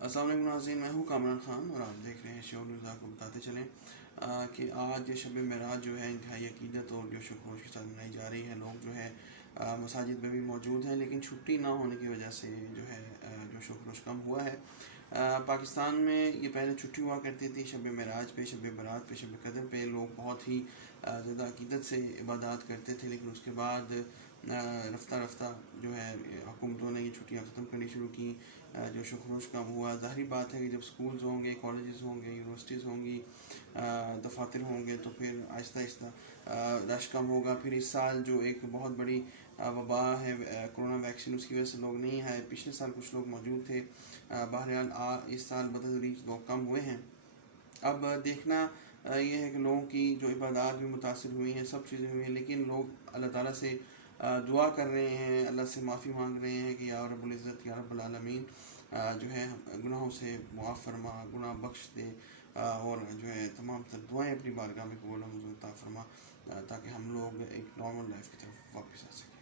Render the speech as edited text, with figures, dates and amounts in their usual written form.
السلام علیکم ناظرین، میں ہوں کامران خان اور آپ دیکھ رہے ہیں شیور نیوز۔ آپ کو بتاتے چلیں کہ آج شب معراج جو ہے انتہائی عقیدت اور جوش و خروش کے ساتھ منائی جا رہی ہے۔ لوگ جو ہے مساجد میں بھی موجود ہیں، لیکن چھٹی نہ ہونے کی وجہ سے جو ہے جوش و خروش کم ہوا ہے۔ پاکستان میں یہ پہلے چھٹی ہوا کرتی تھی شب معراج پہ، شب برات پہ، شب قدر پہ لوگ بہت ہی زیادہ عقیدت سے عبادات کرتے تھے، لیکن اس کے بعد رفتہ رفتہ جو ہے حکومتوں نے یہ چھٹیاں ختم کرنی شروع کی، جوش و خروش کم ہوا۔ ظاہری بات ہے کہ جب سکولز ہوں گے، کالجز ہوں گے، یونیورسٹیز ہوں گی، دفاتر ہوں گے، تو پھر آہستہ آہستہ رش کم ہوگا۔ پھر اس سال جو ایک بہت بڑی وبا ہے کرونا ویکسین، اس کی وجہ سے لوگ نہیں آئے۔ پچھلے سال کچھ لوگ موجود تھے، بہرحال اس سال بتدریج لوگ کم ہوئے ہیں۔ اب دیکھنا یہ ہے کہ لوگوں کی جو عبادات بھی متاثر ہوئی ہیں، سب چیزیں ہوئی ہیں، لیکن لوگ اللہ تعالیٰ سے دعا کر رہے ہیں، اللہ سے معافی مانگ رہے ہیں کہ یا رب العزت، یا رب العالمین جو ہے گناہوں سے معاف فرما، گناہ بخش دے، اور جو ہے تمام تر دعائیں اپنی بارگاہ میں قبول و منظور عطا فرما، تاکہ ہم لوگ ایک نارمل لائف کی طرف واپس آ سکیں۔